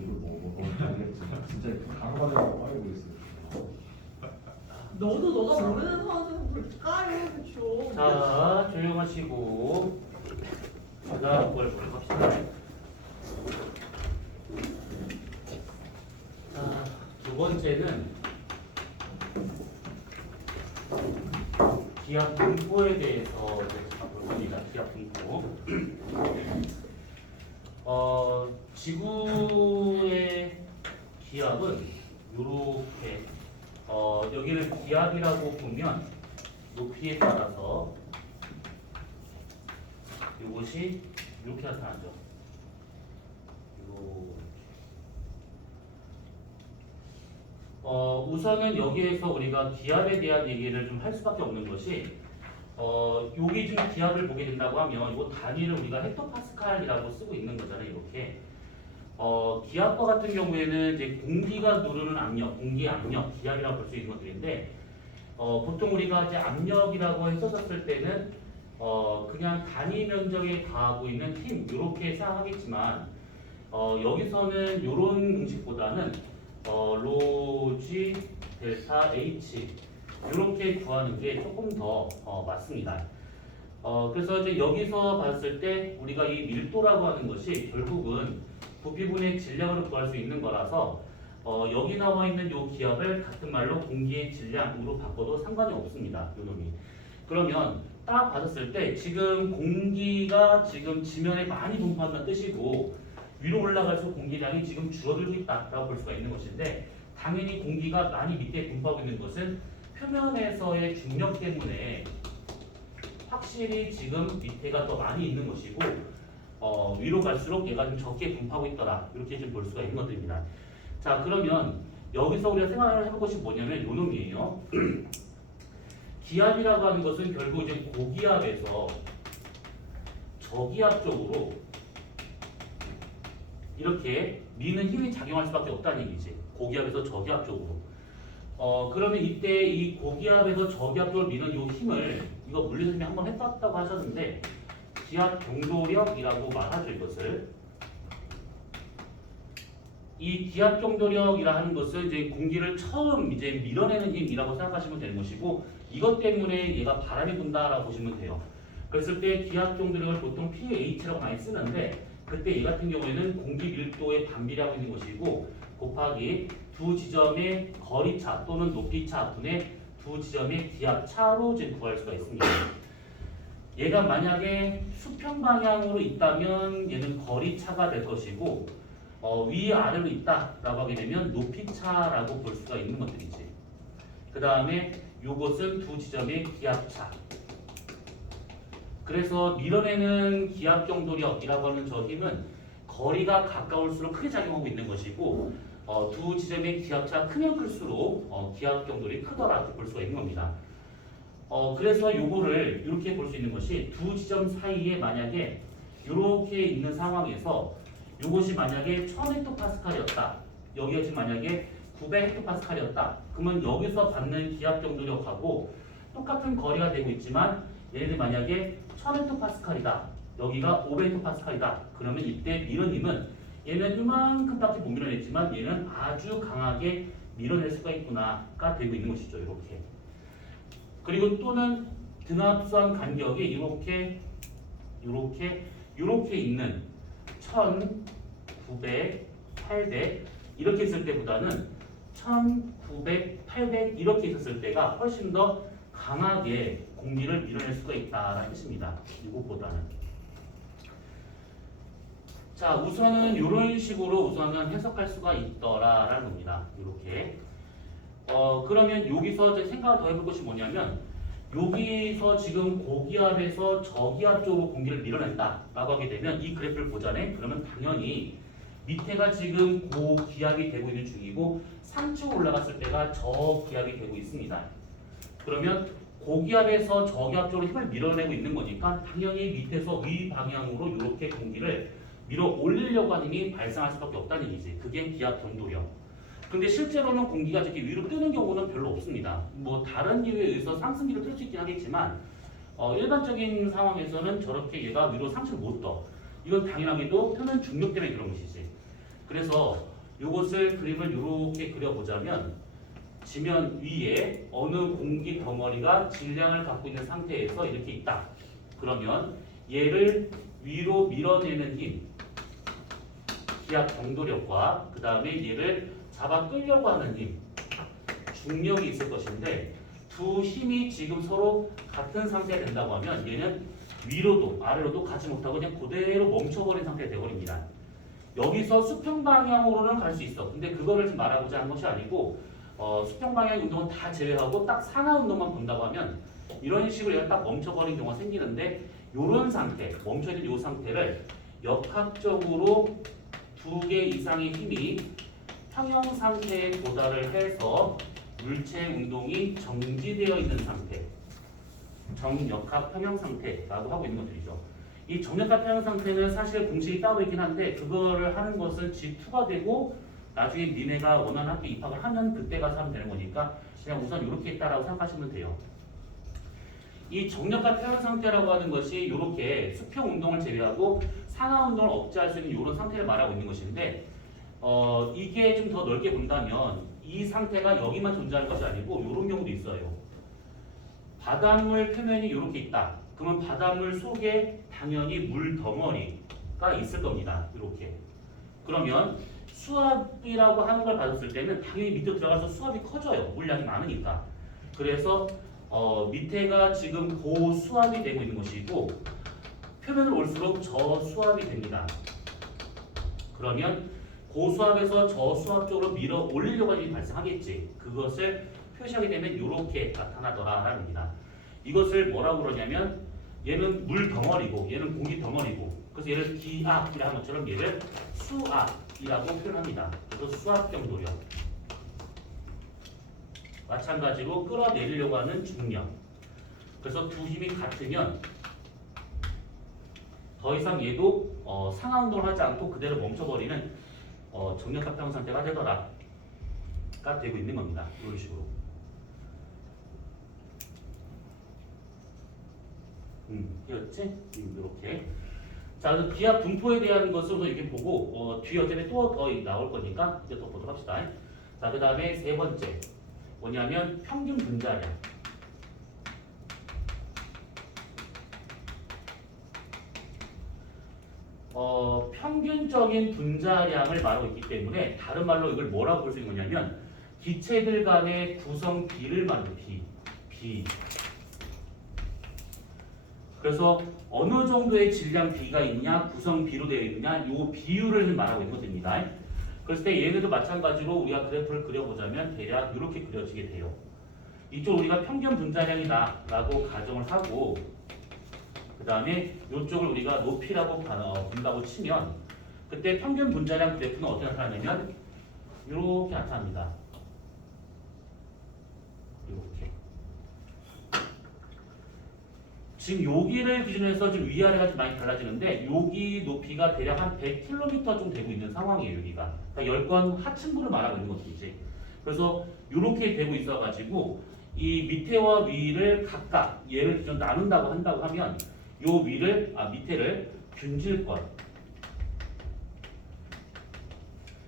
진짜 강화받으려고 빠이고 있어요. 너도 너가 모르는 상황에서 그렇게 까요, 그쵸? 자, 조용하시고. 자, 뭘 갑시다. 자, 두 번째는 기압 분포에 대해서 볼 겁니다. 기압 분포. 지구의 기압은 이렇게 여기를 기압이라고 보면 높이에 따라서 이것이 이렇게 나타나죠. 우선은 여기에서 우리가 기압에 대한 얘기를 좀 할 수밖에 없는 것이 여기 지금 기압을 보게 된다고 하면 이 단위를 우리가 헥토파스칼이라고 쓰고 있는 거잖아요. 이렇게 기압과 같은 경우에는 이제 공기가 누르는 압력, 공기 압력, 기압이라고 볼 수 있는 것들인데 보통 우리가 이제 압력이라고 했었을 때는 그냥 단위 면적에 가하고 있는 힘 이렇게 생각하겠지만 여기서는 이런 공식보다는 로지 델타 H 이렇게 구하는 게 조금 더 맞습니다. 그래서 이제 여기서 봤을 때 우리가 이 밀도라고 하는 것이 결국은 부피분의 질량으로 구할 수 있는 거라서 여기 나와 있는 이 기압을 같은 말로 공기의 질량으로 바꿔도 상관이 없습니다. 요 놈이. 그러면 딱 봤을 때 지금 공기가 지금 지면에 많이 분포한다는 뜻이고 위로 올라갈수록 공기량이 지금 줄어들고 있다라고 볼 수가 있는 것인데 당연히 공기가 많이 밑에 분포하고 있는 것은 표면에서의 중력 때문에 확실히 지금 밑에가 더 많이 있는 것이고 위로 갈수록 얘가 좀 적게 분포하고 있더라 이렇게 좀 볼 수가 있는 것들입니다. 자 그러면 여기서 우리가 생각을 해볼 것이 뭐냐면 요 놈이에요. 기압이라고 하는 것은 결국 이제 고기압에서 저기압 쪽으로 이렇게 미는 힘이 작용할 수밖에 없다는 얘기지. 고기압에서 저기압 쪽으로. 그러면 이때 이 고기압에서 저기압 쪽으로 미는 이 힘을 이거 물리선생님이 한번 했었다고 하셨는데 기압 경도력이라고 말하죠. 이것을. 이 기압 경도력이라 하는 것은 이제 공기를 처음 이제 밀어내는 힘이라고 생각하시면 되는 것이고 이것 때문에 얘가 바람이 분다라고 보시면 돼요. 그랬을 때 기압 경도력을 보통 pH라고 많이 쓰는데 그때 얘 같은 경우에는 공기 밀도의 반비례하고 있는 것이고 곱하기 두 지점의 거리차 또는 높이차 분의 두 지점의 기압차로 지금 구할 수가 있습니다. 얘가 만약에 수평 방향으로 있다면 얘는 거리차가 될 것이고 위아래로 있다라고 하게 되면 높이차라고 볼 수가 있는 것들이지. 그 다음에 요것은 두 지점의 기압차. 그래서 밀어내는 기압 경도력이라고 하는 저 힘은 거리가 가까울수록 크게 작용하고 있는 것이고 두 지점의 기압차 크면 클수록 기압 경도력이 크더라 이렇게 볼 수가 있는 겁니다. 그래서 요거를 이렇게 볼 수 있는 것이 두 지점 사이에 만약에 이렇게 있는 상황에서 요것이 만약에 1000헥토파스칼이었다. 여기가 지금 만약에 900헥토파스칼이었다. 그러면 여기서 받는 기압 경도력하고 똑같은 거리가 되고 있지만 얘네들 만약에 1000헥토파스칼이다. 여기가 500헥토파스칼이다. 그러면 이때 밀어님은 얘는 이만큼밖에 못 밀어냈지만 얘는 아주 강하게 밀어낼 수가 있구나가 되고 있는 것이죠. 이렇게. 그리고 또는 등압선 간격이 이렇게 있는 1900, 800 이렇게 있을 때보다는 1900, 800 이렇게 있었을 때가 훨씬 더 강하게 공기를 밀어낼 수가 있다라는 뜻입니다. 이것보다는. 자, 우선은 이런 식으로 우선은 해석할 수가 있더라라는 겁니다. 이렇게. 그러면 여기서 이제 생각을 더 해볼 것이 뭐냐면 여기서 지금 고기압에서 저기압 쪽으로 공기를 밀어낸다라고 하게 되면 이 그래프를 보자네. 그러면 당연히 밑에가 지금 고기압이 되고 있는 중이고 상층 올라갔을 때가 저기압이 되고 있습니다. 그러면 고기압에서 저기압 쪽으로 힘을 밀어내고 있는 거니까 당연히 밑에서 위 방향으로 이렇게 공기를 밀어 올리려고 하는 힘이 발생할 수밖에 없다는 얘기지. 그게 기압 경도력. 근데 실제로는 공기가 이렇게 위로 뜨는 경우는 별로 없습니다. 뭐 다른 이유에 의해서 상승기를 틀 수 있긴 하겠지만 일반적인 상황에서는 저렇게 얘가 위로 상승을 못 떠. 이건 당연하게도 표면 중력 때문에 그런 것이지. 그래서 이것을 그림을 이렇게 그려보자면 지면 위에 어느 공기 덩어리가 질량을 갖고 있는 상태에서 이렇게 있다. 그러면 얘를 위로 밀어내는 힘, 기압 정도력과 그 다음에 얘를 잡아 끌려고 하는 힘, 중력이 있을 것인데 두 힘이 지금 서로 같은 상태가 된다고 하면 얘는 위로도 아래로도 가지 못하고 그냥 그대로 멈춰버린 상태가 되어버립니다. 여기서 수평 방향으로는 갈 수 있어. 근데 그거를 지금 말하고자 하는 것이 아니고 수평 방향 운동은 다 제외하고 딱 상하 운동만 본다고 하면 이런 식으로 얘가 딱 멈춰버린 경우가 생기는데 이런 상태, 멈춰있는 이 상태를 역학적으로 2개 이상의 힘이 평형 상태에 도달을 해서 물체 운동이 정지되어 있는 상태, 정역학 평형 상태라고 하고 있는 것들이죠. 이 정역학 평형 상태는 사실 공식이 따로 있긴 한데 그거를 하는 것은 G2가 되고 나중에 니네가 원하는 학교 입학을 하면 그때 가서 하면 되는 거니까 그냥 우선 이렇게 있다라고 생각하시면 돼요. 이 정역학 평형 상태라고 하는 것이 이렇게 수평 운동을 제외하고 상하 운동을 억제할 수 있는 이런 상태를 말하고 있는 것인데 이게 좀 더 넓게 본다면 이 상태가 여기만 존재하는 것이 아니고 이런 경우도 있어요. 바닷물 표면이 이렇게 있다. 그러면 바닷물 속에 당연히 물 덩어리가 있을 겁니다. 이렇게. 그러면 수압이라고 하는 걸 받았을 때는 당연히 밑으로 들어가서 수압이 커져요. 물량이 많으니까. 그래서 밑에가 지금 고수압이 되고 있는 것이고 표면을 올수록 저수압이 됩니다. 그러면 고수압에서 저수압 쪽으로 밀어 올리려고 하는 일이 발생하겠지. 그것을 표시하게 되면 이렇게 나타나더라라는 겁니다. 이것을 뭐라고 그러냐면 얘는 물 덩어리고 얘는 공기 덩어리고 그래서 얘를 기압이라 하는 것처럼 얘를 수압이라고 표현합니다. 그래서 수압 경도력. 마찬가지로 끌어내리려고 하는 중력. 그래서 두 힘이 같으면 더 이상 얘도 상하 운동을 하지 않고 그대로 멈춰버리는 정력합 평형 상태가 되더라가 되고 있는 겁니다. 이런 식으로. 이었지? 이렇게. 자, 그래서 기압 분포에 대한 것으로 이렇게 보고 뒤에 어차피 또 나올 거니까 이제 또 보도록 합시다. 자, 그 다음에 세 번째 뭐냐면 평균 분자량. 평균적인 분자량을 말하고 있기 때문에 다른 말로 이걸 뭐라고 볼 수 있는 거냐면 기체들 간의 구성 비를 말하는 비. 그래서 어느 정도의 질량 비가 있냐, 구성 비로 되어 있느냐, 이 비율을 말하고 있는 것입니다. 그랬을 때 얘네도 마찬가지로 우리가 그래프를 그려보자면 대략 이렇게 그려지게 돼요. 이쪽 우리가 평균 분자량이다 라고 가정을 하고 그 다음에 이쪽을 우리가 높이라고 본다고 치면 그때 평균 분자량 그래프는 어떻게 나타나냐면 이렇게 나타납니다. 이렇게. 지금 여기를 기준으로 해서 좀 위아래가 좀 많이 달라지는데 여기 높이가 대략 한 100km 정도 되고 있는 상황이에요. 여기가. 그러니까 10권 하층부를 말하고 있는 것이지. 그래서 이렇게 되고 있어가지고 이 밑에와 위를 각각 얘를 기준 나눈다고 한다고 하면 요 위를 밑에를 균질권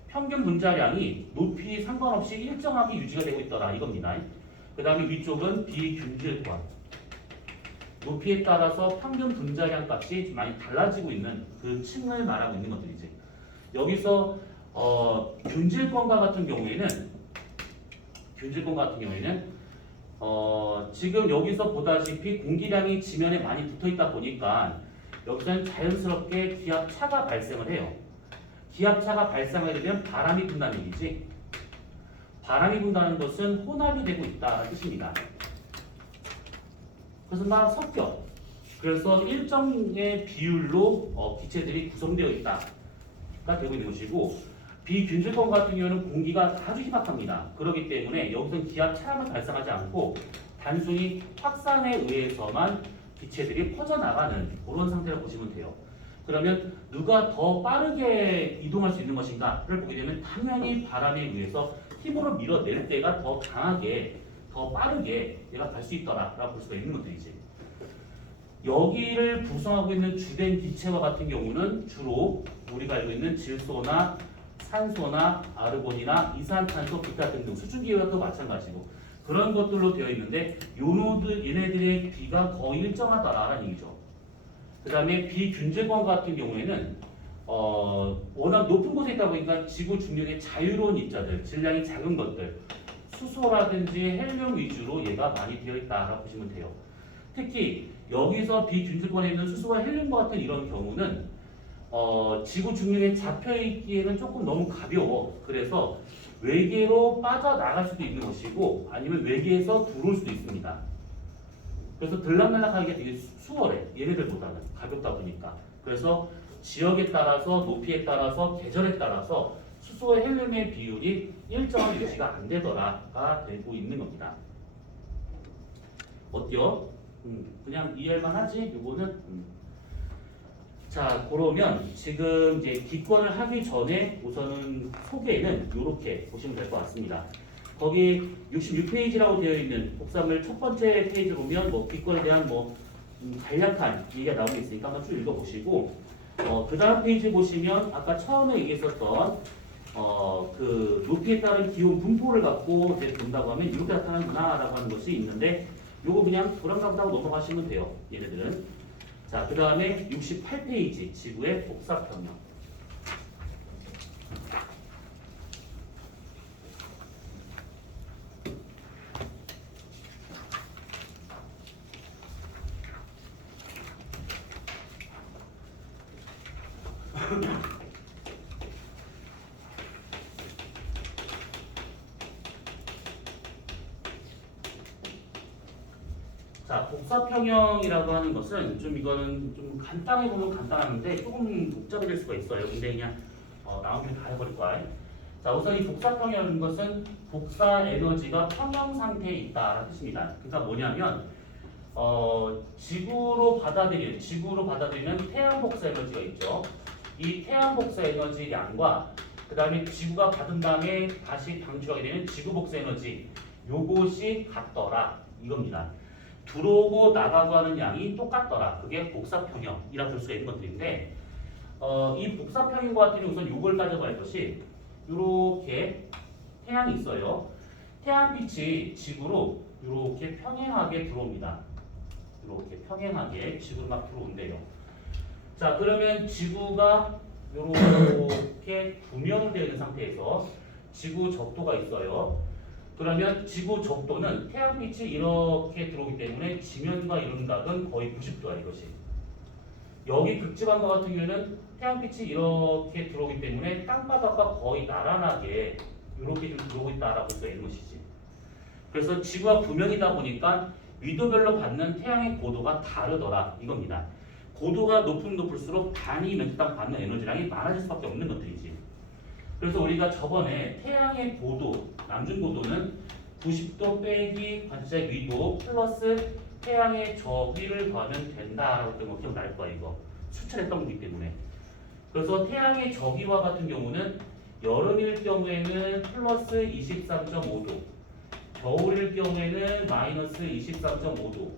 평균 분자량이 높이 상관없이 일정하게 유지가 되고 있더라 이겁니다. 그 다음에 위쪽은 비균질권 높이에 따라서 평균 분자량 값이 많이 달라지고 있는 그 층을 말하고 있는 것들이지. 여기서 균질권과 같은 경우에는 지금 여기서 보다시피 공기량이 지면에 많이 붙어있다 보니까 여기서는 자연스럽게 기압차가 발생을 해요. 기압차가 발생하게 되면 바람이 분다는 얘기지. 바람이 분다는 것은 혼합이 되고 있다는 뜻입니다. 그래서 막 섞여. 그래서 일정의 비율로 기체들이 구성되어 있다가 되고 있는 것이고 비균질권 같은 경우는 공기가 아주 희박합니다. 그렇기 때문에 여기서는 기압 차량을 발생하지 않고 단순히 확산에 의해서만 기체들이 퍼져나가는 그런 상태를 보시면 돼요. 그러면 누가 더 빠르게 이동할 수 있는 것인가를 보게 되면 당연히 바람에 의해서 힘으로 밀어낼 때가 더 강하게 더 빠르게 얘가 갈 수 있더라라고 볼 수가 있는 것들이지. 여기를 구성하고 있는 주된 기체와 같은 경우는 주로 우리가 알고 있는 질소나 산소나 아르곤이나 이산탄소, 기타 등등 수증기와도 마찬가지고 그런 것들로 되어 있는데 얘네들의 비가 거의 일정하다라는 얘기죠. 그 다음에 비균질권 같은 경우에는 워낙 높은 곳에 있다 보니까 지구 중력의 자유로운 입자들, 질량이 작은 것들, 수소라든지 헬륨 위주로 얘가 많이 되어 있다라고 보시면 돼요. 특히 여기서 비균질권에 있는 수소와 헬륨과 같은 이런 경우는 지구 중력에 잡혀 있기에는 조금 너무 가벼워. 그래서 외계로 빠져나갈 수도 있는 것이고 아니면 외계에서 들어올 수도 있습니다. 그래서 들락날락하기가 되게 수월해. 얘네들보다는 가볍다 보니까. 그래서 지역에 따라서 높이에 따라서 계절에 따라서 수소와 헬륨의 비율이 일정한 유지가 안 되더라가 되고 있는 겁니다. 어때요? 그냥 이해할만 하지? 요거는 자, 그러면 지금 이제 기권을 하기 전에 우선은 소개는 이렇게 보시면 될 것 같습니다. 거기 66페이지라고 되어 있는 복사물 첫 번째 페이지 보면 뭐 기권에 대한 간략한 얘기가 나오고 있으니까 한번 쭉 읽어보시고 그 다음 페이지 보시면 아까 처음에 얘기했었던 그 높이에 따른 기온 분포를 갖고 이제 본다고 하면 이렇게 나타나는구나라고 하는 것이 있는데 요거 그냥 불안감다고 넘어가시면 돼요. 얘네들은. 자, 그 다음에 68페이지 지구의 복사평형. 자, 복사평형이라고 하는 것은 이거는 좀 간단히 보면 간단한데 조금 복잡해질 수가 있어요. 근데 그냥 나온 김에 다 해버릴 거야. 자, 우선 이 복사평형인 것은 복사 에너지가 평형 상태에 있다라는 뜻입니다. 그러니까 뭐냐면 지구로 받아들이는 태양 복사 에너지가 있죠. 이 태양 복사 에너지 양과 그 다음에 지구가 받은 다음에 다시 방출하게 되는 지구 복사 에너지 요것이 같더라 이겁니다. 들어오고 나가고 하는 양이 똑같더라. 그게 복사평형이라 볼 수가 있는 것들인데 이 복사평형과 같은 경우 우선 요걸 따져봐야 것이 이렇게 태양이 있어요. 태양빛이 지구로 이렇게 평행하게 들어옵니다. 이렇게 평행하게 지구로 막 들어온대요. 자, 그러면 지구가 이렇게 구명으로 되어 있는 상태에서 지구 적도가 있어요. 그러면 지구 적도는 태양빛이 이렇게 들어오기 때문에 지면과 이런 각은 거의 90도야 이것이. 여기 극지방과 같은 경우는 태양빛이 이렇게 들어오기 때문에 땅바닥과 거의 나란하게 이렇게 좀 들어오고 있다라고 볼 수가 있는 것이지. 그래서 지구가 구명이다 보니까 위도별로 받는 태양의 고도가 다르더라 이겁니다. 고도가 높을수록 단위 면적당 받는 에너지량이 많아질 수밖에 없는 것들이지. 그래서 우리가 저번에 태양의 고도, 남중 고도는 90도 빼기 관찰자의 위도 플러스 태양의 저기를 더하면 된다라고 했던 거 기억날 거야 이거. 수출했던 거기 때문에. 그래서 태양의 저기와 같은 경우는 여름일 경우에는 플러스 23.5도, 겨울일 경우에는 마이너스 23.5도,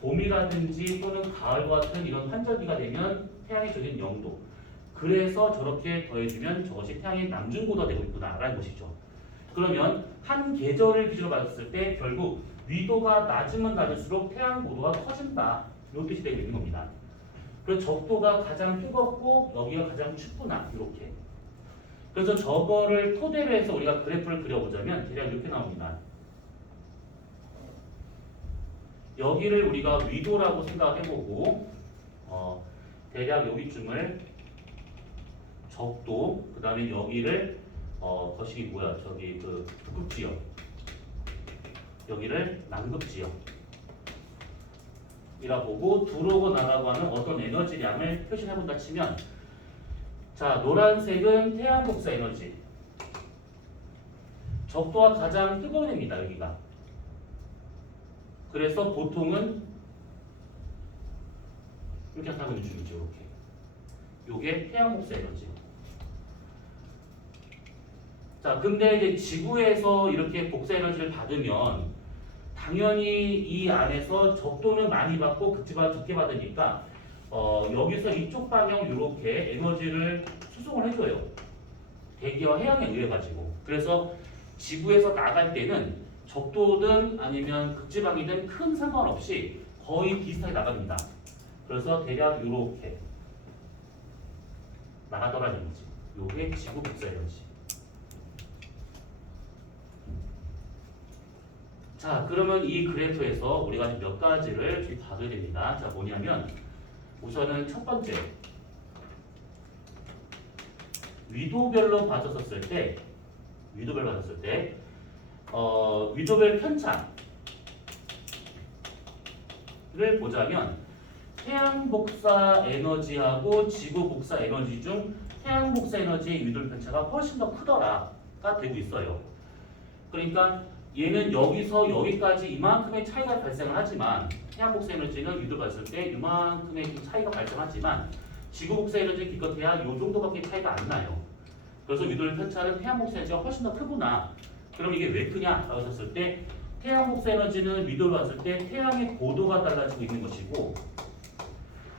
봄이라든지 또는 가을 같은 이런 환절기가 되면 태양의 저기는 0도. 그래서 저렇게 더해주면 저것이 태양의 남중고도가 되고 있구나라는 것이죠. 그러면 한 계절을 기준으로 봤을 때 결국 위도가 낮으면 낮을수록 태양 고도가 커진다. 이런 뜻이 되고 있는 겁니다. 그래서 적도가 가장 뜨겁고 여기가 가장 춥구나. 이렇게. 그래서 저거를 토대로 해서 우리가 그래프를 그려보자면 대략 이렇게 나옵니다. 여기를 우리가 위도라고 생각해보고 대략 여기쯤을 적도, 그 다음에 여기를 거시기 뭐야 저기 그 북극지역, 여기를 남극지역 이라 보고 들어오고 나가고 하는 어떤 에너지량을 표시해본다 치면 자, 노란색은 태양 복사 에너지, 적도가 가장 뜨거운 애입니다 여기가. 그래서 보통은 이렇게 나타나는 중이죠. 이렇게. 요게 태양 복사 에너지. 자, 근데 이제 지구에서 이렇게 복사 에너지를 받으면 당연히 이 안에서 적도는 많이 받고 극지방은 적게 받으니까 여기서 이쪽 방향 이렇게 에너지를 수송을 해줘요. 대기와 해양에 의해 가지고. 그래서 지구에서 나갈 때는 적도든 아니면 극지방이든 큰 상관없이 거의 비슷하게 나갑니다. 그래서 대략 이렇게 나가더라는 거지. 요게 지구 복사 에너지. 자, 그러면 이 그래프에서 우리가 몇 가지를 좀 봐줘야 됩니다. 자, 뭐냐면 우선은 첫 번째 위도별로 봐줬었을 때 위도별 편차를 보자면 태양 복사 에너지하고 지구 복사 에너지 중 태양 복사 에너지의 위도별 편차가 훨씬 더 크더라가 되고 있어요. 그러니까 얘는 여기서 여기까지 이만큼의 차이가 발생을 하지만 태양 복사 에너지는 위도 봤을 때 이만큼의 차이가 발생하지만 지구 복사 에너지는 기껏해야 이 정도밖에 차이가 안 나요. 그래서 위도별 편차는 태양 복사 에너지가 훨씬 더 크구나. 그럼 이게 왜 크냐라고 했을 때 태양 복사 에너지는 위도를 봤을 때 태양의 고도가 달라지고 있는 것이고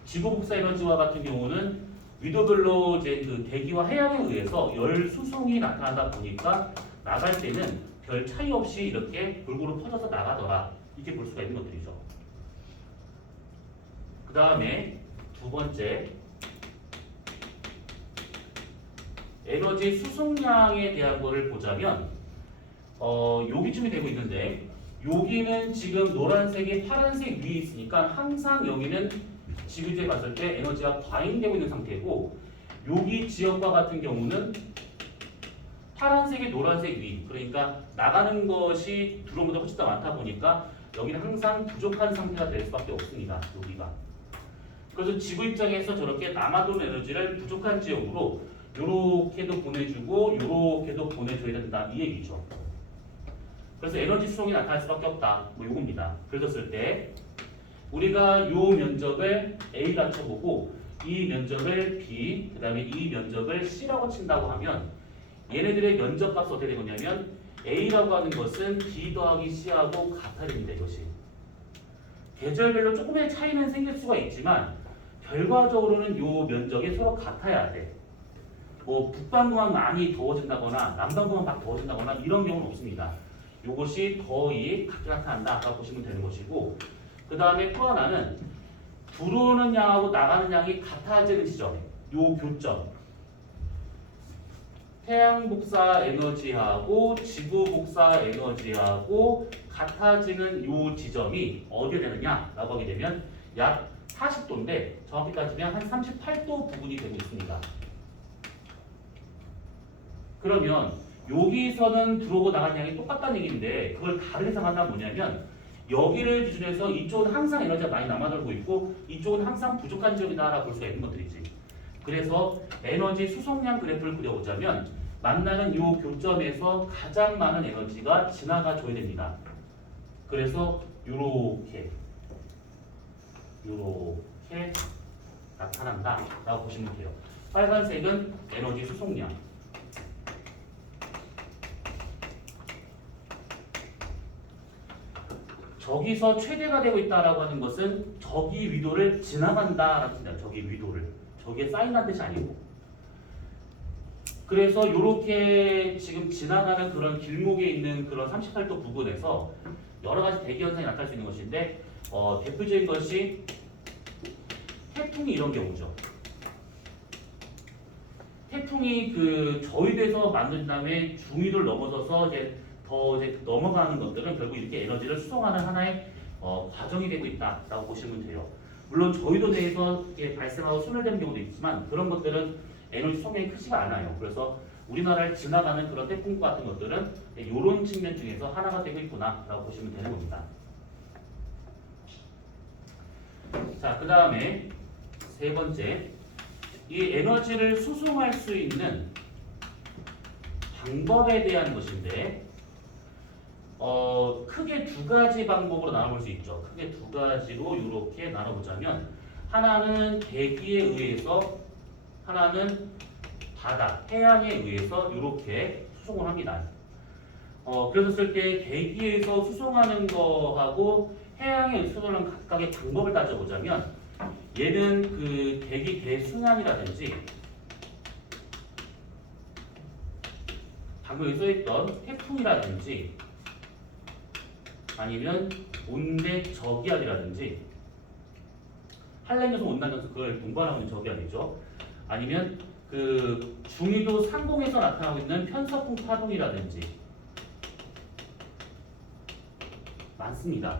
지구 복사 에너지와 같은 경우는 위도별로 이제 그 대기와 해양에 의해서 열 수송이 나타나다 보니까 나갈 때는 별 차이 없이 이렇게 골고루 퍼져서 나가더라. 이렇게 볼 수가 있는 것들이죠. 그 다음에 두 번째 에너지 수송량에 대한 거를 보자면 여기쯤이 되고 있는데 여기는 지금 노란색이 파란색 위에 있으니까 항상 여기는 지구지에 봤을 때 에너지가 과잉되고 있는 상태고 여기 지역과 같은 경우는 파란색이 노란색 위, 그러니까 나가는 것이 들어오는 것보다 훨씬 더 많다 보니까 여기는 항상 부족한 상태가 될 수밖에 없습니다. 여기가. 그래서 지구 입장에서 저렇게 남아도는 에너지를 부족한 지역으로 요렇게도 보내주고 요렇게도 보내줘야 된다 이 얘기죠. 그래서 에너지 수송이 나타날 수밖에 없다. 뭐 요겁니다. 그랬을 때 우리가 요 면적을 A라 쳐보고 이 면적을 B, 그 다음에 이 면적을 C라고 친다고 하면 얘네들의 면적값이 어떻게 되느냐면 A라고 하는 것은 B 더하기 C하고 같아야 됩니다. 이것이. 계절별로 조금의 차이는 생길 수가 있지만 결과적으로는 요 면적이 서로 같아야 돼. 뭐 북반구만 많이 더워진다거나 남반구만 막 더워진다거나 이런 경우는 없습니다. 요것이 거의 같게 나타난다라고 보시면 되는 것이고 그 다음에 또 하나는 들어오는 양하고 나가는 양이 같아지는 지점, 요 교점. 태양 복사 에너지하고 지구 복사 에너지하고 같아지는 요 지점이 어디에 되느냐라고 하게 되면 약 40도인데 정확히 따지면 한 38도 부분이 되고 있습니다. 그러면 여기서는 들어오고 나가는 양이 똑같다는 얘기인데 그걸 다르게 생각하면 뭐냐면 여기를 기준해서 이쪽은 항상 에너지가 많이 남아돌고 있고 이쪽은 항상 부족한 지역이다라고 볼 수가 있는 것들이지. 그래서 에너지 수송량 그래프를 그려보자면 만나는 이 교점에서 가장 많은 에너지가 지나가줘야 됩니다. 그래서 요렇게 나타난다라고 보시면 돼요. 빨간색은 에너지 수송량. 저기서 최대가 되고 있다라고 하는 것은 저기 위도를 지나간다라는 뜻입니다. 저기 위도를. 저기에 쌓인다는 뜻이 아니고. 그래서 이렇게 지금 지나가는 그런 길목에 있는 그런 38도 부분에서 여러 가지 대기 현상이 나타날 수 있는 것인데 대표적인 것이 태풍이 이런 경우죠. 태풍이 그 저위도에서 만든 다음에 중위도를 넘어서서 이제 넘어가는 것들은 결국 이렇게 에너지를 수송하는 하나의 과정이 되고 있다라고 보시면 돼요. 물론 저희도 내에서 발생하고 소멸되는 경우도 있지만 그런 것들은 에너지 수송량이 크지가 않아요. 그래서 우리나라를 지나가는 그런 태풍 같은 것들은 이런 측면 중에서 하나가 되고 있구나라고 보시면 되는 겁니다. 자, 그 다음에 세 번째, 이 에너지를 수송할 수 있는 방법에 대한 것인데 크게 두 가지 방법으로 나눠볼 수 있죠. 크게 두 가지로 이렇게 나눠보자면 하나는 대기에 의해서 하나는 바다, 해양에 의해서 이렇게 수송을 합니다. 그랬을 때 대기에서 수송하는 거하고 해양에 수송하는 각각의 방법을 따져보자면 얘는 그 대기 대순환이라든지 방금 여기 써있던 태풍이라든지 아니면 온대 저기압이라든지 한랭에서 온난해서 그걸 동반하고 있는 저기압이죠. 아니면 그 중위도 상공에서 나타나고 있는 편서풍 파동이라든지 많습니다.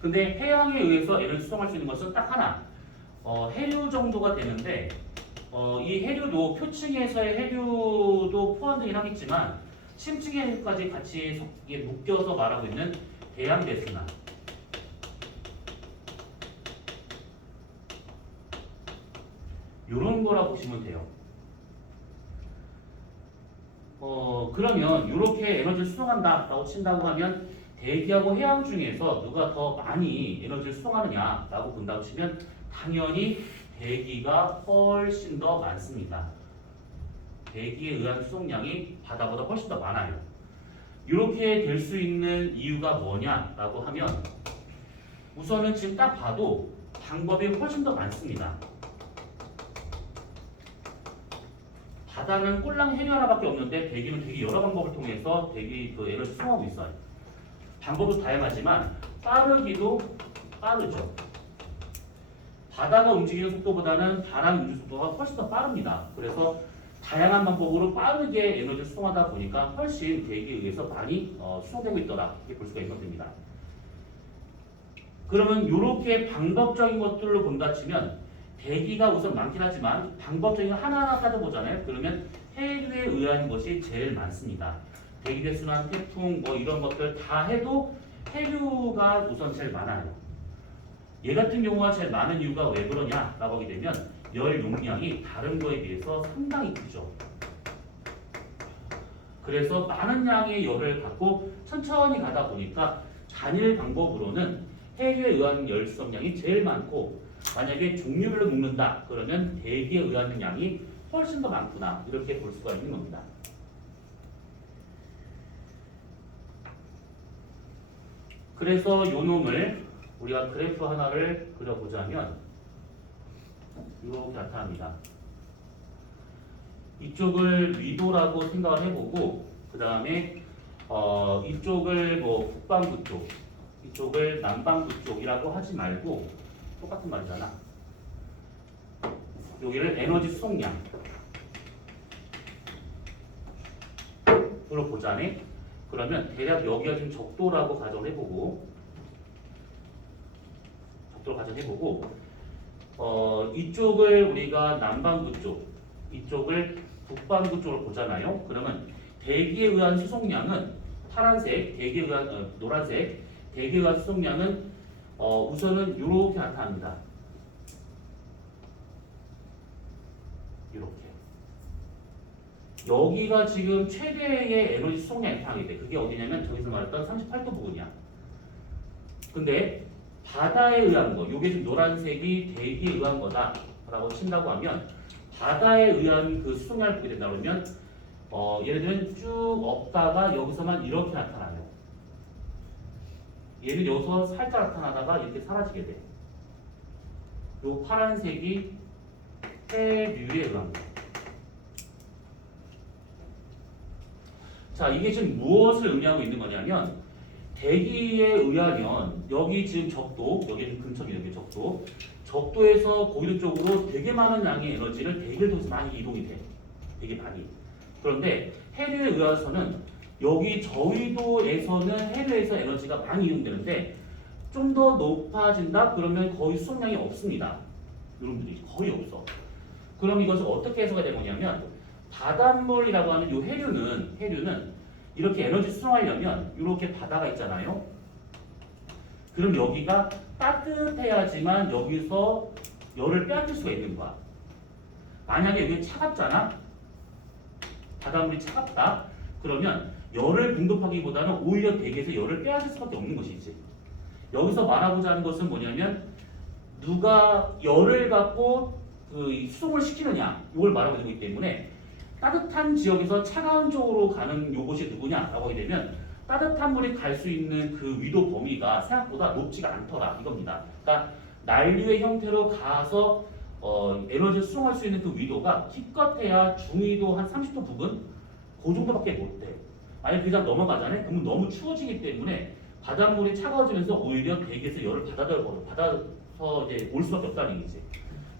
근데 해양에 의해서 에너지 수송할 수 있는 것은 딱 하나, 해류 정도가 되는데 이 해류도 표층에서의 해류도 포함되긴 하겠지만 심층의 해류까지 같이 묶여서 말하고 있는 대양대순환, 이런 거라고 보시면 돼요. 그러면 이렇게 에너지를 수송한다라고 친다고 하면 대기하고 해양 중에서 누가 더 많이 에너지를 수송하느냐라고 본다고 치면 당연히 대기가 훨씬 더 많습니다. 대기에 의한 수송량이 바다보다 훨씬 더 많아요. 이렇게 될 수 있는 이유가 뭐냐라고 하면 우선은 지금 딱 봐도 방법이 훨씬 더 많습니다. 바다는 꼴랑 해류 하나밖에 없는데 대기는 되게 여러 방법을 통해서 대기 그 에너지 수송하고 있어요. 방법도 다양하지만 빠르기도 빠르죠. 바다가 움직이는 속도보다는 바람 움직이는 속도가 훨씬 더 빠릅니다. 그래서 다양한 방법으로 빠르게 에너지를 수송하다 보니까 훨씬 대기에 의해서 많이 수송되고 있더라, 이렇게 볼 수가 있습니다. 그러면 이렇게 방법적인 것들로 본다 치면 대기가 우선 많긴 하지만 방법적인 거 하나하나 따져보잖아요. 그러면 해류에 의한 것이 제일 많습니다. 대기대순환, 태풍 뭐 이런 것들 다 해도 해류가 우선 제일 많아요. 얘 같은 경우가 제일 많은 이유가 왜 그러냐라고 하게 되면 열 용량이 다른 거에 비해서 상당히 크죠. 그래서 많은 양의 열을 갖고 천천히 가다 보니까 단일 방법으로는 해류에 의한 열 수송량이 제일 많고, 만약에 종류별로 묶는다 그러면 대기에 의한 양이 훨씬 더 많구나, 이렇게 볼 수가 있는 겁니다. 그래서 요 놈을 우리가 그래프 하나를 그려보자면 이렇게 나타납니다. 이쪽을 위도라고 생각을 해보고, 그 다음에 이쪽을 뭐 북반구 쪽, 이쪽을 남반구 쪽이라고 하지 말고 똑같은 말이잖아. 여기를 에너지 수송량으로 보자네. 그러면 대략 여기가 지금 적도라고 가정을 해보고, 적도로 가정해보고, 이쪽을 우리가 남반구 쪽, 이쪽을 북반구 쪽으로 보잖아요. 그러면 대기에 의한 수송량은 파란색, 대기에 의한 노란색, 대기에 의한 수송량은 우선은 이렇게 나타납니다. 이렇게. 여기가 지금 최대의 에너지 수송량이 나타나게 돼. 그게 어디냐면 저기서 말했던 38도 부근이야. 근데 바다에 의한 거, 이게 지금 노란색이 대기에 의한 거다라고 친다고 하면 바다에 의한 그 수송량을 보게 된다 그러면 얘네들은 쭉 없다가 여기서만 이렇게 나타나요. 얘는 여기서 살짝 나타나다가 이렇게 사라지게 돼. 요 파란색이 해류에 의한 거. 자, 이게 지금 무엇을 의미하고 있는 거냐면 대기에 의하면 여기 지금 적도, 여기는 근처에 여기 적도, 적도에서 고기류 쪽으로 되게 많은 양의 에너지를 대기를 통해서 많이 이동이 돼. 되게 많이. 그런데 해류에 의해서는 여기 저위도에서는 해류에서 에너지가 많이 이동되는데 좀 더 높아진다? 그러면 거의 수송량이 없습니다. 여러분들이 거의 없어. 그럼 이것을 어떻게 해석이 되는 거냐면 바닷물이라고 하는 이 해류는 이렇게 에너지 수송하려면 이렇게 바다가 있잖아요. 그럼 여기가 따뜻해야지만 여기서 열을 빼앗을 수가 있는 거야. 만약에 여기 차갑잖아. 바닷물이 차갑다. 그러면 열을 공급하기보다는 오히려 대기에서 열을 빼앗을 수밖에 없는 것이지. 여기서 말하고자 하는 것은 뭐냐면 누가 열을 갖고 그 수송을 시키느냐, 이걸 말하고 있기 때문에 따뜻한 지역에서 차가운 쪽으로 가는 요것이 누구냐라고 하게 되면 따뜻한 물이 갈 수 있는 그 위도 범위가 생각보다 높지가 않더라, 이겁니다. 그러니까 난류의 형태로 가서 에너지를 수송할 수 있는 그 위도가 기껏해야 중위도 한 30도 부근 그 정도밖에 못 돼. 아니 그냥 넘어가잖아요. 그러면 너무 추워지기 때문에 바닷물이 차가워지면서 오히려 대기에서 열을 받아서 이제 올 수밖에 없다는 얘기지.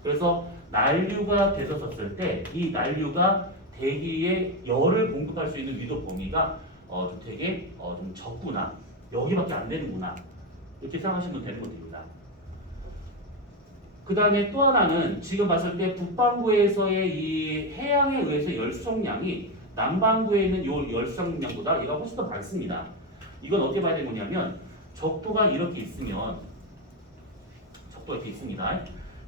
그래서 난류가 되서졌을 때 이 난류가 대기에 열을 공급할 수 있는 위도 범위가 좀 되게 좀 적구나. 여기밖에 안 되는구나. 이렇게 생각하시면 되는 것입니다. 그 다음에 또 하나는 지금 봤을 때 북반구에서의 이 해양에 의해서 열 수송량이 남반구에 있는 이 열 수송량보다 얘가 훨씬 더 많습니다. 이건 어떻게 봐야 되는 거냐면 적도가 이렇게 있으면 적도가 이렇게 있습니다.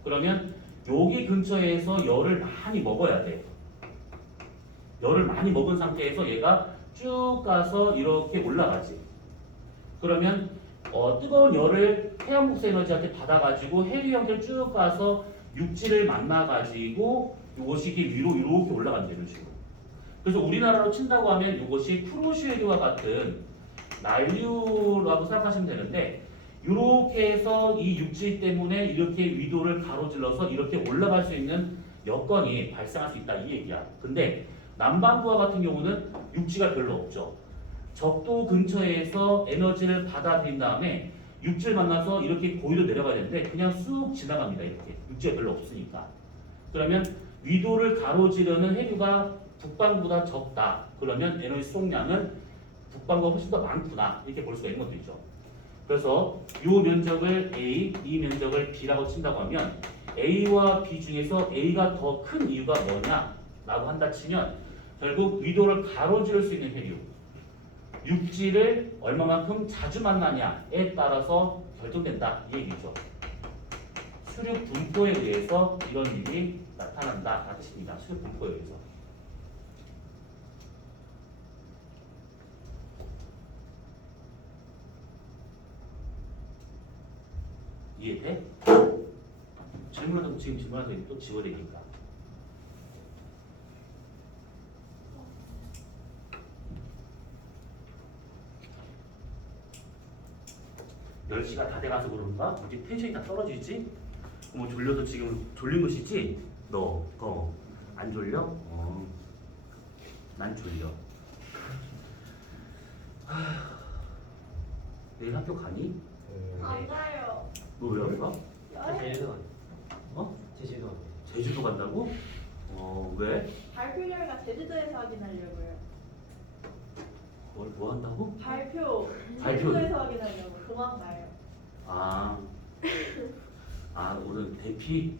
그러면 여기 근처에서 열을 많이 먹어야 돼. 열을 많이 먹은 상태에서 얘가 쭉 가서 이렇게 올라가지. 그러면 뜨거운 열을 해양국수 에너지한테 받아가지고 해류 형태를 쭉 가서 육지를 만나가지고 이것이 위로 이렇게 올라간다 이런 식으로. 그래서 우리나라로 친다고 하면 이것이 쿠로슈에류와 같은 난류라고 생각하시면 되는데 이렇게 해서 이 육지 때문에 이렇게 위도를 가로질러서 이렇게 올라갈 수 있는 여건이 발생할 수 있다 이 얘기야. 근데 남반구와 같은 경우는 육지가 별로 없죠. 적도 근처에서 에너지를 받아들인 다음에 육지를 만나서 이렇게 고위로 내려가야 되는데 그냥 쑥 지나갑니다. 이렇게 육지가 별로 없으니까. 그러면 위도를 가로지르는 해류가 북반구보다 적다. 그러면 에너지 수송량은 북반구가 훨씬 더 많구나. 이렇게 볼 수가 있는 것도 있죠. 그래서 이 면적을 A, 이 면적을 B라고 친다고 하면 A와 B 중에서 A가 더 큰 이유가 뭐냐라고 한다 치면 결국 위도를 가로지를 수 있는 해류, 육지를 얼마만큼 자주 만나냐에 따라서 결정된다 이 얘기죠. 수륙 분포에 의해서 이런 일이 나타난다 라는 뜻입니다. 수륙 분포에 의해서. 이해돼? 질문하다가 지금 질문하다 또 지워야 되니까. 열 시가 다 돼가서 그런가? 이제 텐션이 다 떨어지지? 뭐 졸려서 지금 졸린 것이지? 너 안 졸려? 난 졸려. 내일 학교 가니? 안 가요. 너 왜 안 가? 제주도 간. 제주도 간. 제주도 간다고? 왜? 발표결과 제주도에서 확인하려고요. 뭐 한다고? 발표 발표. 제주도에서 확인하려고 도망가요. 오늘 대피?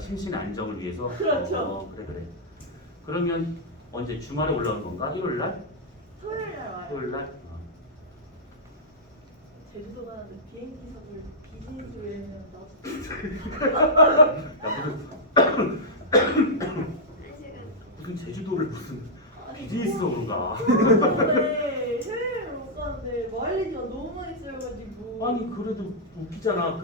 심신 안정을 위해서? 그렇죠. 그래. 그러면 언제 주말에 올라오는 건가? 일요일 날? 토요일 날 와요. 토요일 날? 제주도 가는데 비행기석을 비즈니스로 무슨 제주도를 무슨 아니 비즈니스로 가? 근데 해외를 못 가는데 마일리지가 너무 많이 써가지고. 아니 그래도 웃기잖아.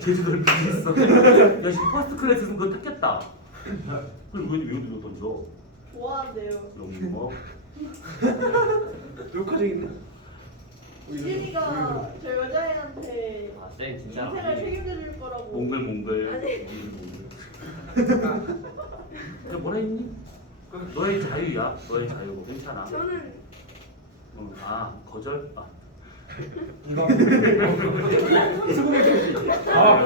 제주도를 비즈니스. 야 지금 퍼스트 클래스는 그거 탔겠다. 그럼 왜 여기로 던져? 좋아한대요. 너무 뭐? 녹화 중인데. 지진이가 저 여자애한테 아, 쌤 진짜. 인생을 책임져 줄 거라고. 몽글몽글. 아니. 야 뭐라 했니? 너의 자유야. 너의 자유. 괜찮아. 저는 거절? 이거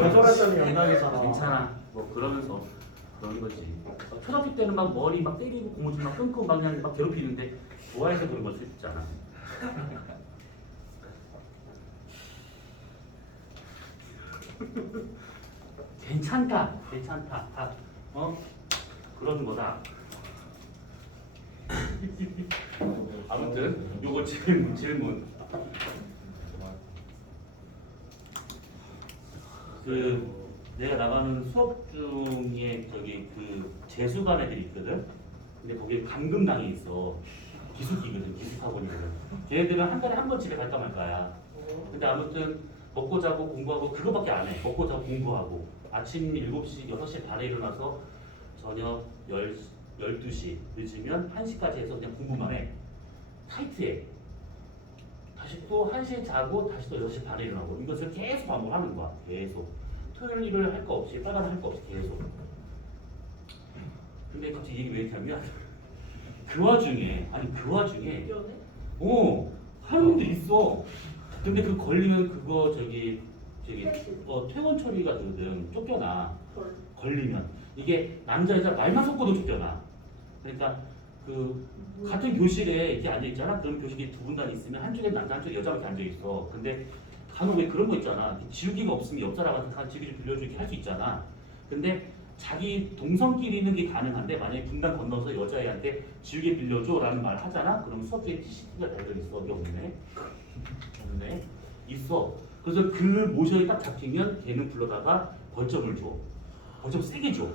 거절했더니 연락이잖아. 괜찮아. 뭐 그러면서 그런 거지. 초등학교 때는 막 머리 막 때리고 고무줄 막 끊고 막 그냥 막 괴롭히는데 좋아해서 그런 걸 수 있잖아. 괜찮다. 그런 거다. 아무튼 요거 질문. 내가 나가는 수업 중에 그 재수반 애들이 있거든. 근데 거기에 감금당이 있어. 기숙이거든, 기숙학원이거든. 걔네들은 한 달에 한 번 집에 갈까 말까야. 근데 아무튼 먹고 자고 공부하고 그거밖에 안 해. 먹고 자고 공부하고 아침 7시, 6시 반에 일어나서 저녁 12시 늦으면 1시까지 해서 그냥 공부만 해. 타이트해. 다시 또 1시에 자고 다시 또 6시 반에 일어나고 이것을 계속 반복하는 거야. 계속. 토요일 일요일 할 거 없이 빨간 할 거 없이 계속. 근데 갑자기 얘기 왜 이렇게 하면 그 와중에 연애? 하는 분도 있어. 근데 그 걸리면 그거 저기 퇴원 처리가 되거든. 쫓겨나. 헐. 걸리면 이게 남자 여자 말만 섞어도 쫓겨나. 그러니까 그 같은 교실에 이렇게 앉아 있잖아. 그럼 교실에 두 분단 있으면 한쪽에 남자 한쪽에 여자밖에 앉아 있어. 근데 간혹 왜 그런 거 있잖아. 지우기가 없으면 옆 사람한테 다 지우기 좀 빌려주고 이렇게 할 수 있잖아. 근데 자기 동성끼리 있는 게 가능한데 만약에 분단 건너서 여자애한테 지우개 빌려줘라는 말 하잖아. 그럼 수업 중에 CCTV가 달려 있어. 여기 없네. 없네. 있어. 그래서 그 모션이 딱 잡히면 걔는 불러다가 벌점을 줘. 벌점 세게 줘.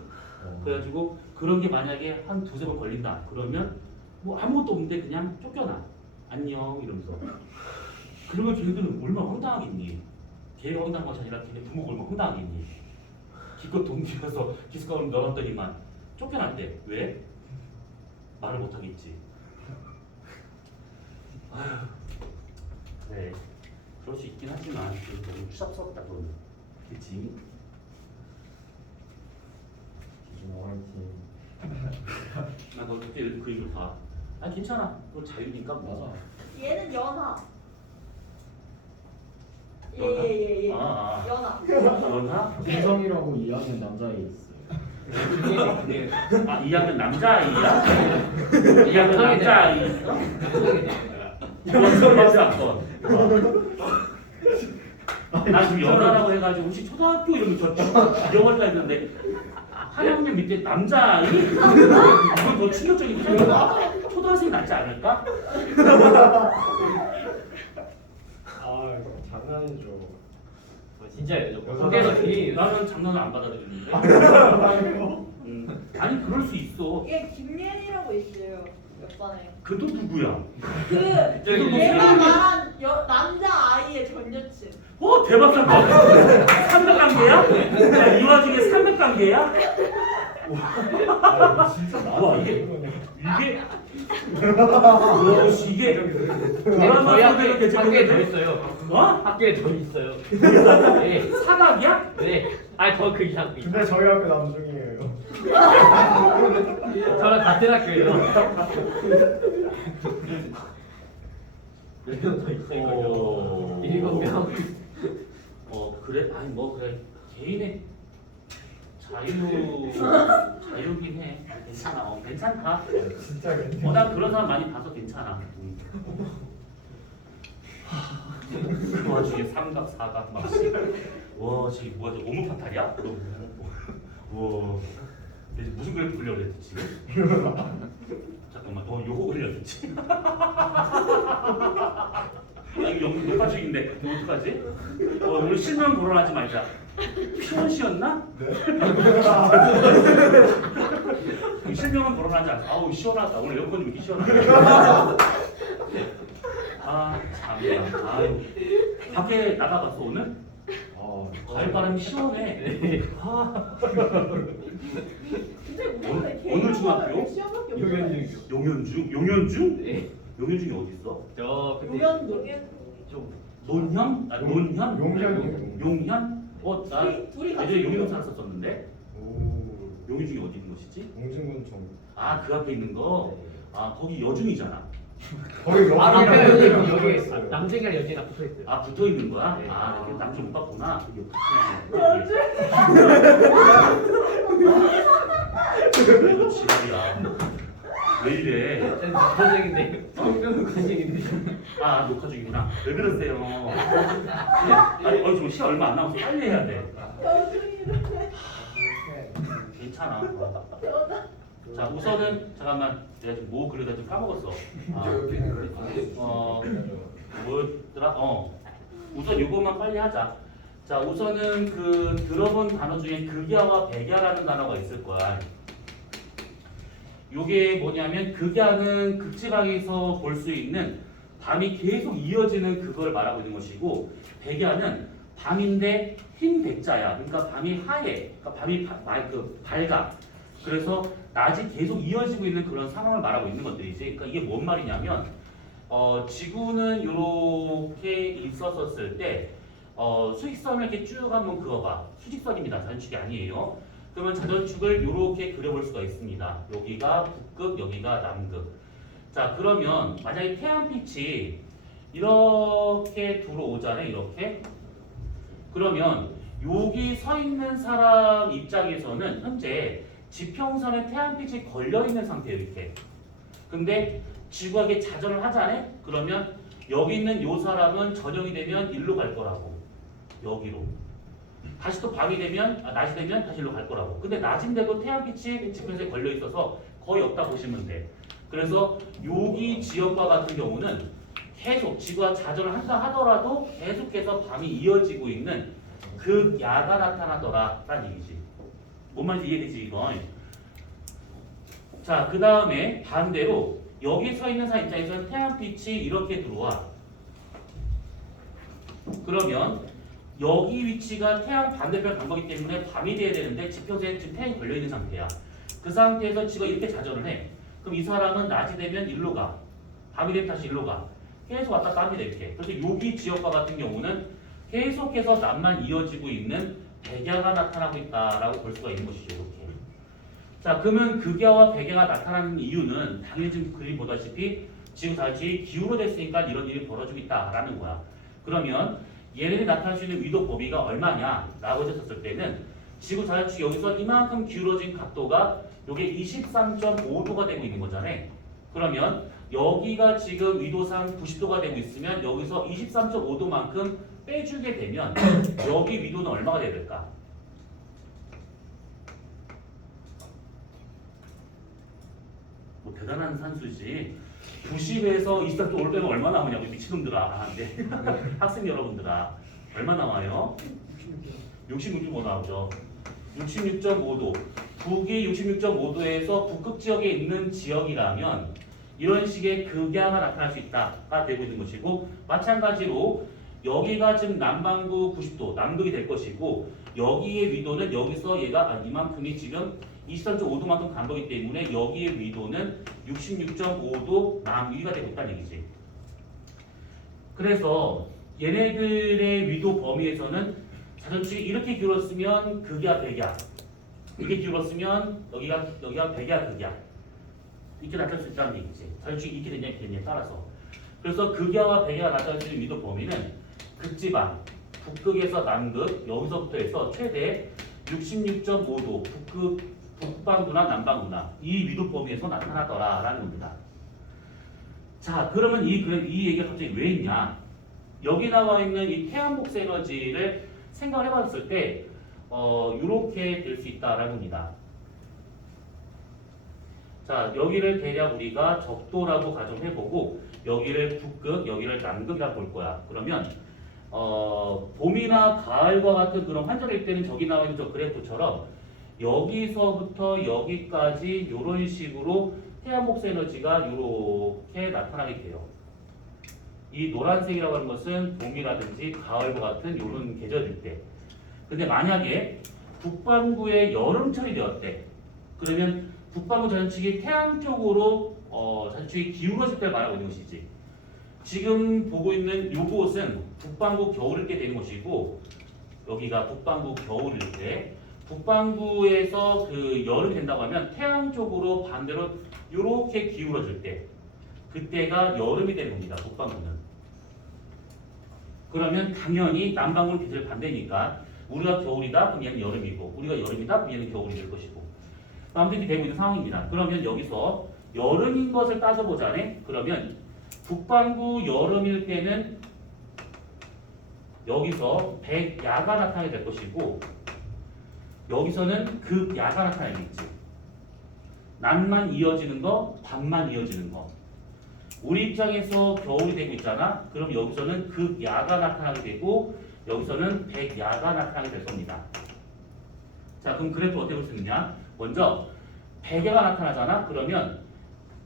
그래가지고 그런 게 만약에 한 두세 번 걸린다. 그러면 뭐 아무것도 없는데 그냥 쫓겨나. 안녕 이러면서. 그러면 걔네들은 얼마나 황당하겠니? 걔가 황당한 것이 아니라 걔네 부모가 얼마나 황당하겠니? 기껏 돈 들여서 기숙사를 넣었더니만 쫓겨났대. 왜? 말을 못하겠지. 아휴. 네. 그럴 수 있긴 하지만 너무 추잡스럽다 그건. 그치? 기준호 화이팅. 너 그때 그 얘기를 봐. 아 괜찮아. 그건 자유니까 뭐. 맞아. 얘는 연하. 연하? 예예예. 아. 연하. 연하? 김성이라고 2학년 남자애 있어요. 그게 아 2학년 남자아이야? 2학년 남자아이 있어? 연설의 사건. 나 지금 연하라고 해가지고 혹시 초등학교 이러면 저 영어를 했는데 한 학년 밑에 남자아이? 이건 더 충격적인 거야. 초등학생이 낫지 않을까? 아 장난이죠. 진짜예요. 여자 밖에서 이 나는 장난을 안 받아들이는데. 아니 그럴 수 있어. 이게 김예리라고 있어요. 옆반에. 그또 누구야? 그 얘가 말한 남자 아이의 전 여친. 대박 사건. 300관계야? 야, 이 와중에 300관계야? 아, 진짜 와, 이게 저희 학교에 학교에 더 있어요. 어? 학교에 더 있어요. 네. 사각이야? 네. 아니 더 그 이상. 근데 저희 학교 남중이에요. 저랑 같은 학교예요. 몇 명 더 있어요. 7명. 그래? 아니 뭐 그래 개인의 자유긴 해. 괜찮아. 괜찮다. 진짜 괜찮아. 난 그런 사람 많이 봐서 괜찮아. 그 와중에 삼각, 사각 막. 와, 지금 뭐야? 저 오므파탈이야? 와, 이제 무슨 그래프 그리려고 그랬지 지금? 잠깐만, 요거 그리려고 했지? 이거 녹화 중인데 이거 어떡하지? 오늘 실명 거론하지 말자. 피원씨였나? 네. 실명은 거론하지 않아. 아우 시원하다. 오늘 에어컨 좀 이렇게 시원하네. 아 참나. 아유 밖에 나가봤어 오늘? 가을 바람이 시원해. 아 근데 무슨 어느 중학교? 시험밖에 없어. 용현중? 용현중? 네. 용현중이 어디 있어? 저 근데 용현동. 좀 논현? 아 논현? 용현. 용현? 나 둘이 같이 예전에 용현동 살았었는데 오. 용현중이 어디 있는 곳이지? 용진군청. 아 그 앞에 있는 거? 아 거기 여중이잖아. 거기 앞에 여기 여기 있어요. 남생이랑 여진이 붙어 있어요. 아 붙어 있는 거야? 네. 아 남좀 못 봤구나. 이거 지랄이야. 왜 이래? 저는 관생인데 성병 관생인데. 아 녹화 중이구나. 왜 그러세요? 아니 지금 시간 얼마 안 남았어. 빨리 해야 돼. 괜찮아. 자 우선은 잠깐만 내가 지금 뭐 그려다 좀 까먹었어. 뭐였더라? 우선 요것만 빨리 하자. 자 우선은 그 들어본 단어 중에 극야와 백야라는 단어가 있을 거야. 요게 뭐냐면 극야는 극지방에서 볼 수 있는 밤이 계속 이어지는 그걸 말하고 있는 것이고 백야는 밤인데 흰 백자야. 그러니까 밤이 하얘. 그러니까 밤이 밝아. 그래서 낮이 계속 이어지고 있는 그런 상황을 말하고 있는 것들이지. 그러니까 이게 뭔 말이냐면 지구는 이렇게 있었을 때 수직선을 이렇게 쭉 한번 그어봐. 수직선입니다. 자전축이 아니에요. 그러면 자전축을 이렇게 그려볼 수가 있습니다. 여기가 북극, 여기가 남극. 자, 그러면 만약에 태양빛이 이렇게 들어오잖아요. 이렇게. 그러면 여기 서 있는 사람 입장에서는 현재 지평선에 태양빛이 걸려 있는 상태예요. 이렇게. 근데 지구가 이렇게 자전을 하잖아요. 그러면 여기 있는 요 사람은 저녁이 되면 일로 갈 거라고. 여기로. 다시 또 밤이 되면 낮이 되면 다시 일로 갈 거라고. 근데 낮인데도 태양빛이 지평선에 걸려 있어서 거의 없다 보시면 돼. 그래서 여기 지역과 같은 경우는 계속 지구가 자전을 한다 하더라도 계속해서 밤이 이어지고 있는 극야가 나타나더라 라는 얘기지. 뭔 말인지 이해되지 이거? 자, 그 다음에 반대로 여기 서 있는 사람 입장에서는 태양빛이 이렇게 들어와. 그러면 여기 위치가 태양 반대편 간 거기 때문에 밤이 돼야 되는데 지평선에 지금 태양이 걸려 있는 상태야. 그 상태에서 지구가 이렇게 자전을 해. 그럼 이 사람은 낮이 되면 일로 가. 밤이 되면 다시 일로 가. 계속 왔다 갔다 합니다. 이렇게. 그래서 여기 지역과 같은 경우는 계속해서 남만 이어지고 있는 백야가 나타나고 있다라고 볼 수가 있는 것이죠. 이렇게. 자, 그러면 극야와 백야가 나타나는 이유는 당연히 지금 그림 보다시피 지구 자체이 기울어졌으니까 이런 일이 벌어지고 있다라는 거야. 그러면 얘네들이 나타날 수 있는 위도 범위가 얼마냐라고 했었을 때는 지구 자체축이 여기서 이만큼 기울어진 각도가 요게 23.5도가 되고 있는 거잖아요. 그러면 여기가 지금 위도상 90도가 되고 있으면 여기서 23.5도만큼 빼주게 되면 여기 위도는 얼마가 돼야 될까? 뭐 대단한 산수지. 90에서 23.5를 빼면 얼마 나오냐고 미친놈들아. 아, 네. 학생 여러분들아. 얼마 나와요? 66.5 나오죠. 66.5도. 북이 66.5도에서 북극 지역에 있는 지역이라면 이런 식의 극야가 나타날 수 있다가 되고 있는 것이고, 마찬가지로 여기가 지금 남반구 90도, 남극이 될 것이고, 여기의 위도는 여기서 얘가 이만큼이 지금 23.5도만큼 간 거기 때문에 여기의 위도는 66.5도 남위가 되고 있다는 얘기지. 그래서 얘네들의 위도 범위에서는 자전축이 이렇게 기울었으면 극야, 백야, 이게 기울었으면 여기가 백야, 극야 이렇게 나타날 수 있다는 얘기지. 자전축이 이렇게 되냐 이렇게 되냐에 따라서. 그래서 극야와 백야가 나타날 수 있는 위도 범위는 극지방, 북극에서 남극, 여기서부터 해서 최대 66.5도 북반구나 남반구나 이 위도 범위에서 나타나더라라는 겁니다. 자, 그러면 이 얘기가 갑자기 왜 있냐? 여기 나와 있는 이 태양 복사 에너지를 생각을 해봤을 때 이렇게 될 수 있다라는 겁니다. 자, 여기를 대략 우리가 적도라고 가정해보고 여기를 북극, 여기를 남극이라고 볼 거야. 그러면 봄이나 가을과 같은 그런 환절일 때는 저기 나와 있는 저 그래프처럼 여기서부터 여기까지 이런 식으로 태양 복사 에너지가 이렇게 나타나게 돼요. 이 노란색이라고 하는 것은 봄이라든지 가을과 같은 이런 계절일 때. 근데 만약에 북반구에 여름철이 되었대. 그러면 북반구 자전축이 태양 쪽으로 자전축이 기울어질 때 말하고 있는 것이지. 지금 보고 있는 이곳은 북반구 겨울일 때 되는 것이고, 여기가 북반구 겨울일 때, 북반구에서 그 여름이 된다고 하면 태양 쪽으로 반대로 이렇게 기울어질 때, 그때가 여름이 되는 겁니다. 북반구는. 그러면 당연히 남반구는 계절 반대니까 우리가 겨울이다 그럼 얘는 여름이고, 우리가 여름이다 그럼 얘는 겨울이 될 것이고, 아무튼 이렇게 되고 있는 상황입니다. 그러면 여기서 여름인 것을 따져보자네. 그러면 북반구 여름일 때는 여기서 백야가 나타나게 될 것이고, 여기서는 극야가 나타나겠지. 낮만 이어지는 거, 밤만 이어지는 거. 우리 입장에서 겨울이 되고 있잖아. 그럼 여기서는 극야가 나타나게 되고 여기서는 백야가 나타나게 될 겁니다. 자, 그럼 그래프 어떻게 볼 수 있느냐? 먼저 백야가 나타나잖아. 그러면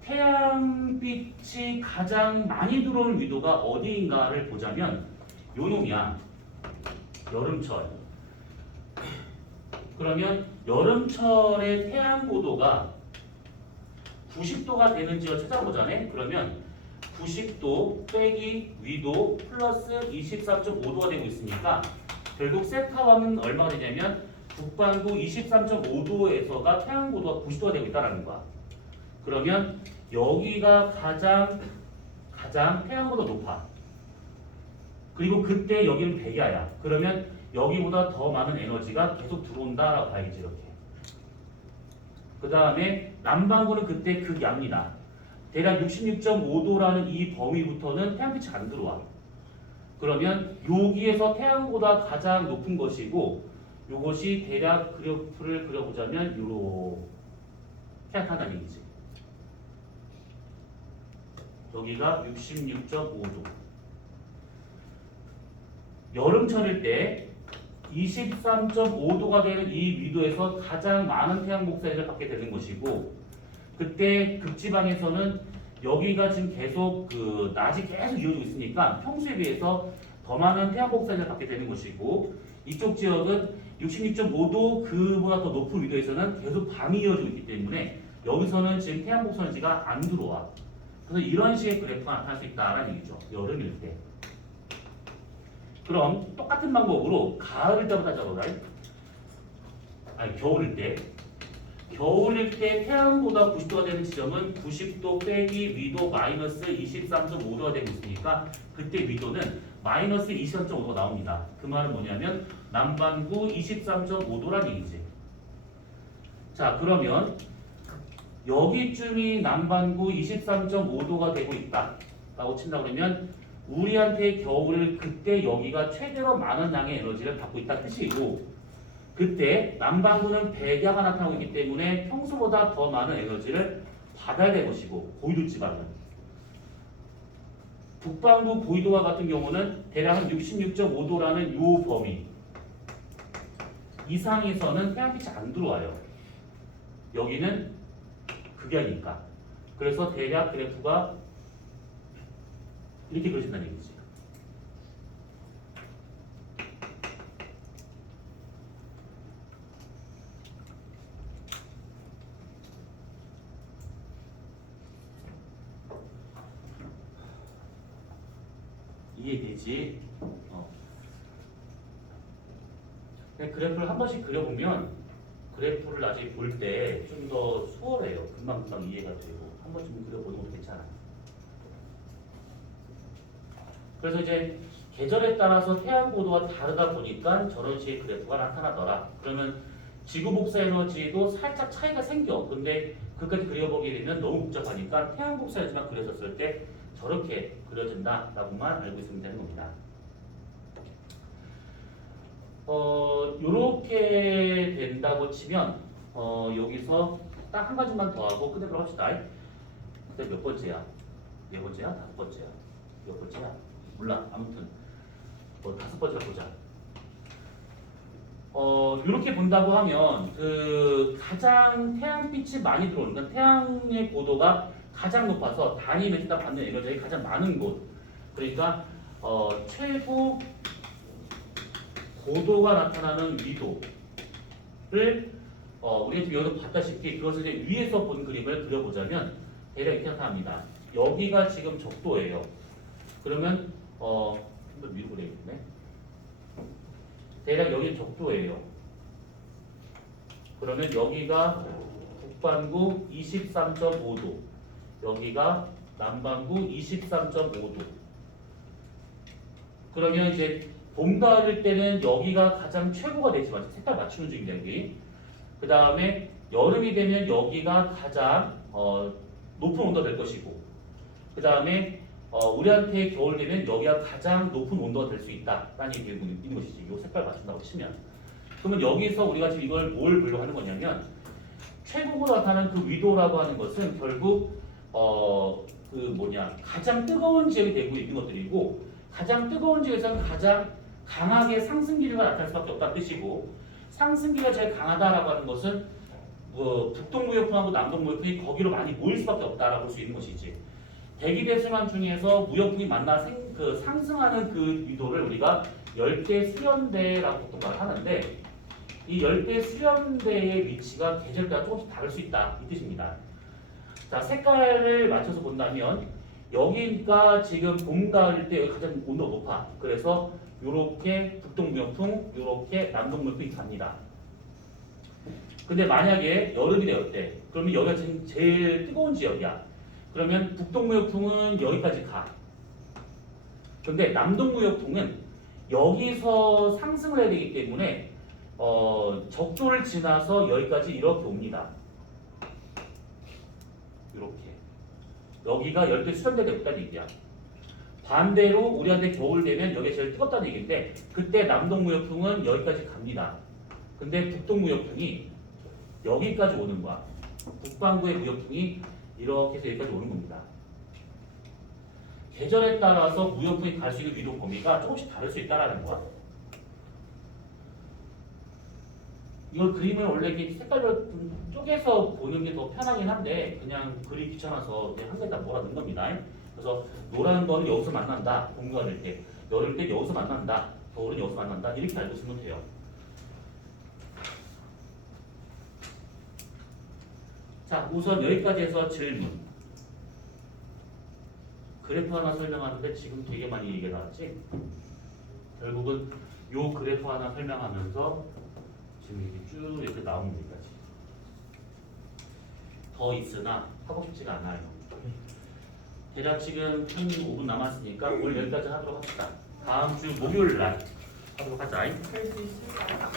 태양빛이 가장 많이 들어오는 위도가 어디인가를 보자면 요 놈이야. 여름철. 그러면 여름철의 태양 고도가 90도가 되는지를 찾아보자네. 그러면 90도 빼기 위도 플러스 23.5도가 되고 있으니까 결국 세타와는 얼마가 되냐면 북반구 23.5도에서가 태양 고도가 90도가 되고 있다는 거야. 그러면 여기가 가장 태양보다 높아. 그리고 그때 여기는 백야야. 그러면 여기보다 더 많은 에너지가 계속 들어온다라고 봐야겠지 이렇게. 그 다음에 남반구는 그때 극양이다. 대략 66.5도라는 이 범위부터는 태양빛이 안 들어와. 그러면 여기에서 태양보다 가장 높은 것이고 요것이 대략 그래프를 그려보자면 요렇게 나타나는 얘기지. 여기가 66.5도. 여름철일 때 23.5도가 되는 이 위도에서 가장 많은 태양 복사를 받게 되는 것이고, 그때 극지방에서는 여기가 지금 계속 그 낮이 계속 이어지고 있으니까 평소에 비해서 더 많은 태양 복사를 받게 되는 것이고, 이쪽 지역은 66.5도 그보다 더 높은 위도에서는 계속 밤이 이어지고 있기 때문에 여기서는 지금 태양 복선지가 안 들어와. 그래서 이런 식의 그래프가 나타날 수 있다는 얘기죠. 여름일 때. 그럼 똑같은 방법으로 가을일 때부터 잡아라. 아니 겨울일 때. 겨울일 때 태양보다 90도가 되는 지점은 90도 빼기 위도 마이너스 23.5도가 되고 있으니까 그때 위도는 마이너스 23.5도가 나옵니다. 그 말은 뭐냐면 남반구 23.5도란 얘기지. 자 그러면 여기쯤이 남반구 23.5도가 되고 있다 라고 친다 그러면 우리한테 겨울을 그때 여기가 최대로 많은 양의 에너지를 받고 있다는 뜻이고, 그때 남반구는 백야가 나타나고 있기 때문에 평소보다 더 많은 에너지를 받아야 될 것이고, 고위도 지방은 북반구 고위도와 같은 경우는 대략 한 66.5도라는 요 범위 이상에서는 태양빛이 안 들어와요. 여기는 극야니까. 그래서 대략 그래프가 이렇게 그려진다는 얘기지. 이해되지? 그래프를 한 번씩 그려보면 그래프를 나중에 볼 때 좀 더 수월해요. 금방금방 이해가 되고 한 번쯤 그려보는 것도 괜찮아요. 그래서 이제 계절에 따라서 태양 고도가 다르다 보니까 저런 식의 그래프가 나타나더라. 그러면 지구 복사 에너지도 살짝 차이가 생겨. 근데 그까지 그려보게 되면 너무 복잡하니까 태양 복사 에너지만 그려졌을 때 저렇게 그려진다라고만 알고 있으면 되는 겁니다. 요렇게 된다고 치면 여기서 딱 한 가지만 더 하고 끝내도록 합시다. 그때 몇 번째야? 네 번째야? 다섯 번째야? 몇 번째야? 몰라. 아무튼 다섯 번째로 보자. 이렇게 본다고 하면 그 가장 태양빛이 많이 들어오는 건 태양의 고도가 가장 높아서 단위 메시다 받는 에너지가 가장 많은 곳. 그러니까 최고 고도가 나타나는 위도를 우리가 지금 여기서 봤다시피 그것을 이제 위에서 본 그림을 그려보자면 대략 이렇게 나타납니다. 여기가 지금 적도예요. 그러면 한번 위로 그려야겠네. 대략 여기 적도예요. 그러면 여기가 북반구 23.5도, 여기가 남반구 23.5도. 그러면 이제 봄, 가을일 때는 여기가 가장 최고가 되지만 색깔 맞추는 중입니다. 여기. 그 다음에 여름이 되면 여기가 가장 높은 온도가 될 것이고, 그 다음에 우리한테 겨울 되면 여기가 가장 높은 온도가 될 수 있다라는 얘기가 있는 것이지. 이 색깔 맞춘다고 치면. 그러면 여기서 우리가 지금 이걸 뭘 보려고 하는 거냐면 최고로 나타나는 그 위도라고 하는 것은 결국 가장 뜨거운 지역이 되고 있는 것들이고, 가장 뜨거운 지역에서는 가장 강하게 상승기류가 나타날 수밖에 없다는 뜻이고, 상승기가 제일 강하다라고 하는 것은 북동무역풍하고 남동무역풍이 거기로 많이 모일 수밖에 없다라고 볼 수 있는 것이지. 대기대순환 중에서 무역풍이 만나 상승하는 그 위도를 우리가 열대 수련대라고 보통 말하는데, 이 열대 수련대의 위치가 계절에 따라 조금씩 다를 수 있다 이 뜻입니다. 자, 색깔을 맞춰서 본다면 여기가 지금 봄, 가을일 때 여기 가장 온도가 높아. 그래서 요렇게 북동무역풍, 요렇게 남동무역풍이 갑니다. 근데 만약에 여름이 되었대. 그러면 여기가 지금 제일 뜨거운 지역이야. 그러면 북동무역풍은 여기까지 가. 근데 남동무역풍은 여기서 상승을 해야 되기 때문에 적조를 지나서 여기까지 이렇게 옵니다. 이렇게. 여기가 열대 수렴대가 있다는 얘기야. 반대로 우리한테 겨울 되면 여기가 제일 뜨겁다는 얘기인데 그때 남동무역풍은 여기까지 갑니다. 근데 북동무역풍이 여기까지 오는 거야. 북반구의 무역풍이 이렇게 해서 여기까지 오는 겁니다. 계절에 따라서 무역풍이 갈 수 있는 위도 범위가 조금씩 다를 수 있다는 거야. 이걸 그림을 원래 이렇게 색깔별로 좀 쪼개서 보는 게 더 편하긴 한데 그냥 그리 귀찮아서 그냥 한 개에다 몰아넣은 겁니다. 그래서 노란 거는 여기서 만난다. 봄과 될 때. 여름 때 여기서 만난다. 겨울은 여기서 만난다. 이렇게 알고 있으면 돼요. 자, 우선 여기까지 해서 질문. 그래프 하나 설명하는데 지금 되게 많이 얘기가 나왔지? 결국은 요 그래프 하나 설명하면서 지금 이렇게 쭉 이렇게 나오는 데까지. 더 있으나 하고 싶지가 않아요. 대략 지금 한 5분 남았으니까 오늘 여기까지 하도록 합시다. 다음 주 목요일 날 하도록 하자. 할 수 있을까요?